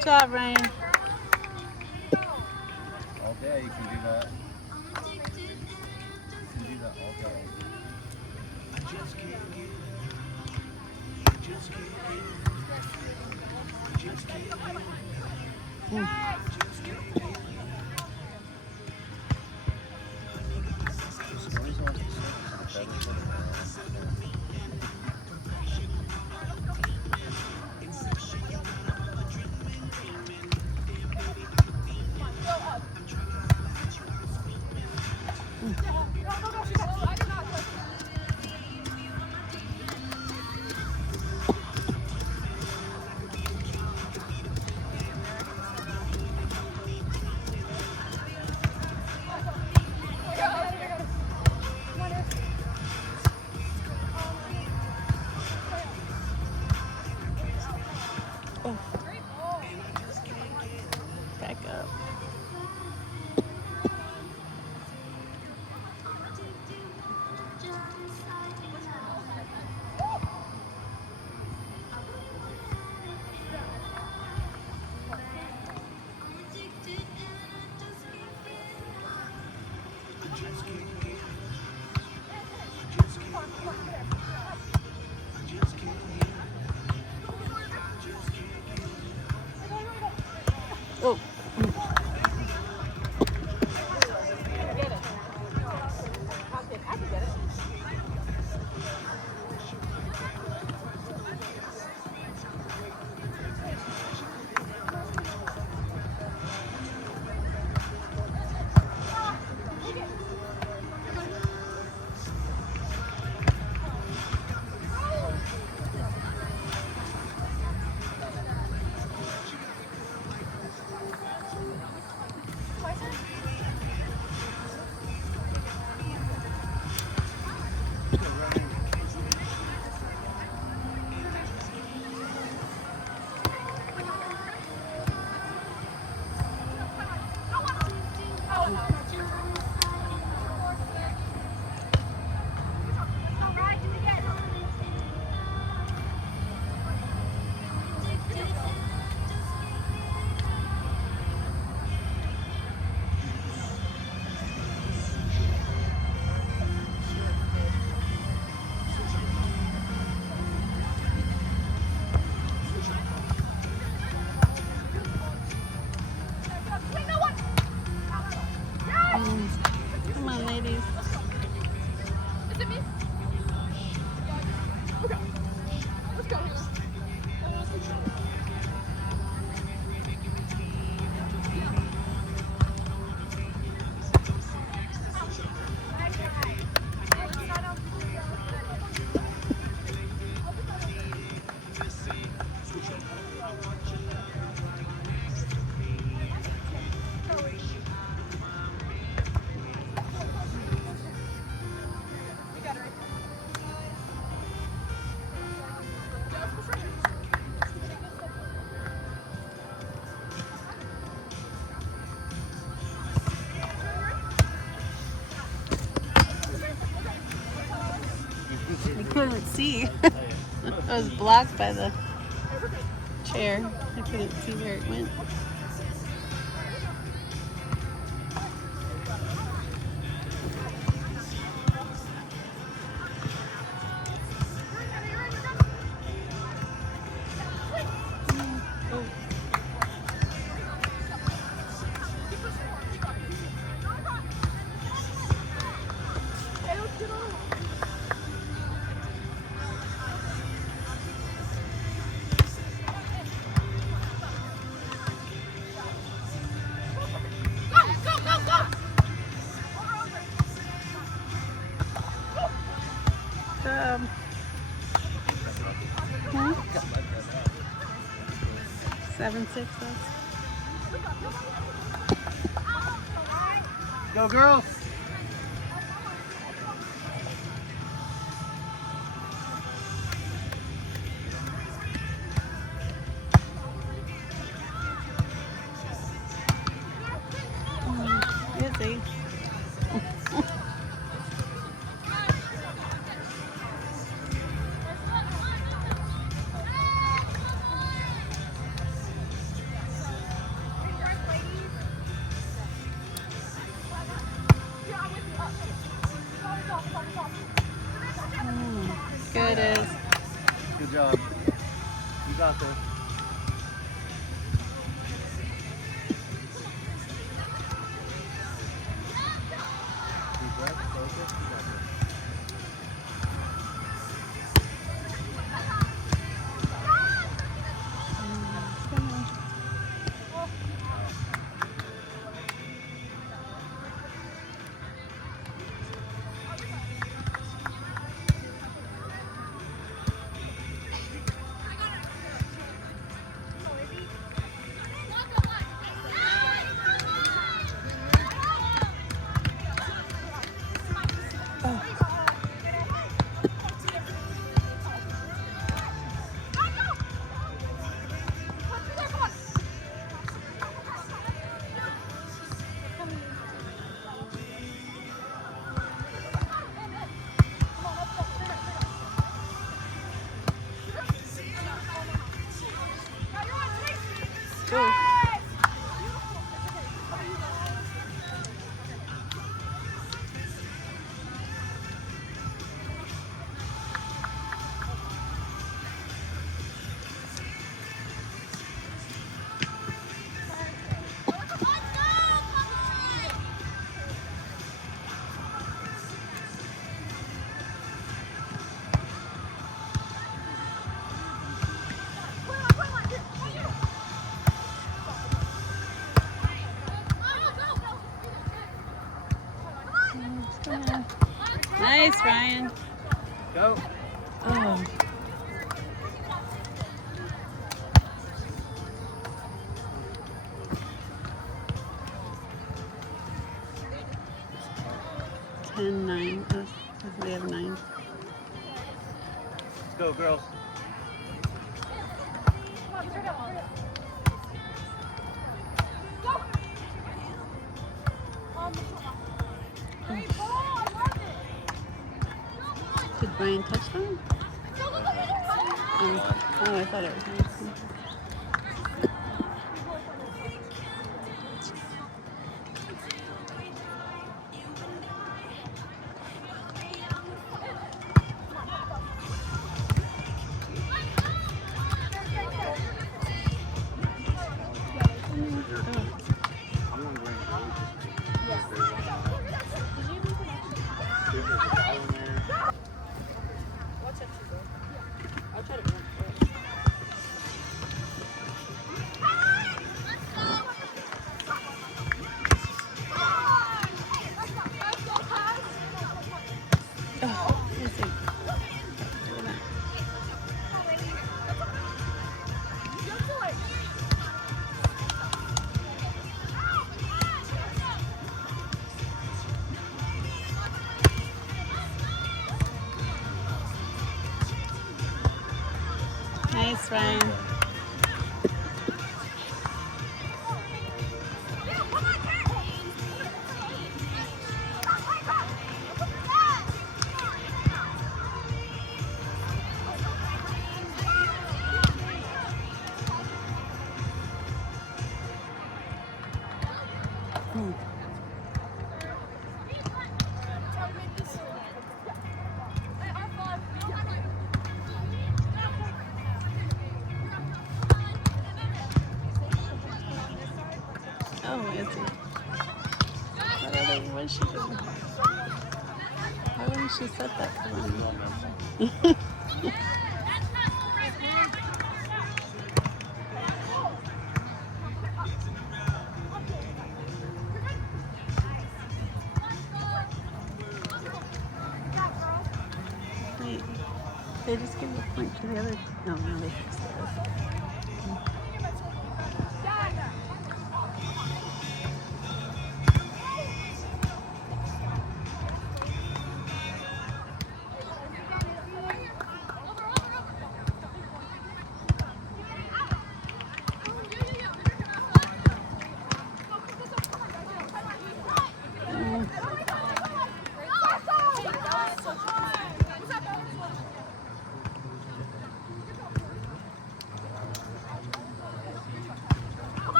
Good job, Ryan. All day you can do that. You can do that all day. Scores on the better for the Oh. Back up. Oh. Come on, ladies. I couldn't see. It was blocked by the chair. I couldn't see where it went. Good. Hmm? 7-6. Go girls! Busy. Good job. You got this. Deep breath, focus, you got this. Go. Nice, Ryan. Go. Oh. Ten, 9. We have 9. Let's go, girls. Did Brian touch them? Oh, I thought it was nice. Nice, Ryan. Oh, is it? What is she doing? Why wouldn't she set that for him? Wait, they just give a point to the other. No, they fixed it.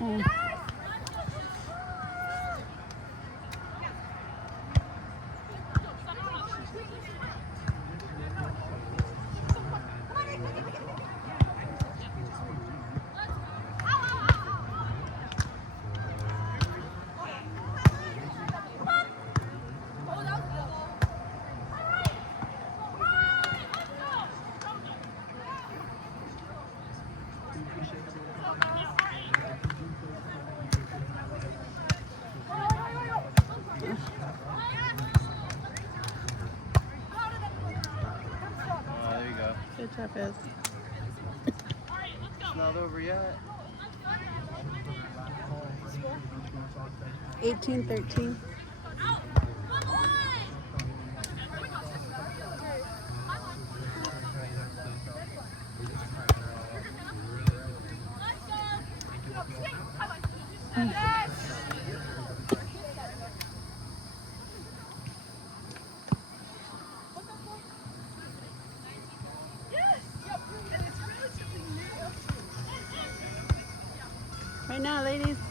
Mm. Oh, there you go. Good job, Ez. It's not over yet. 18-13. Right now, ladies.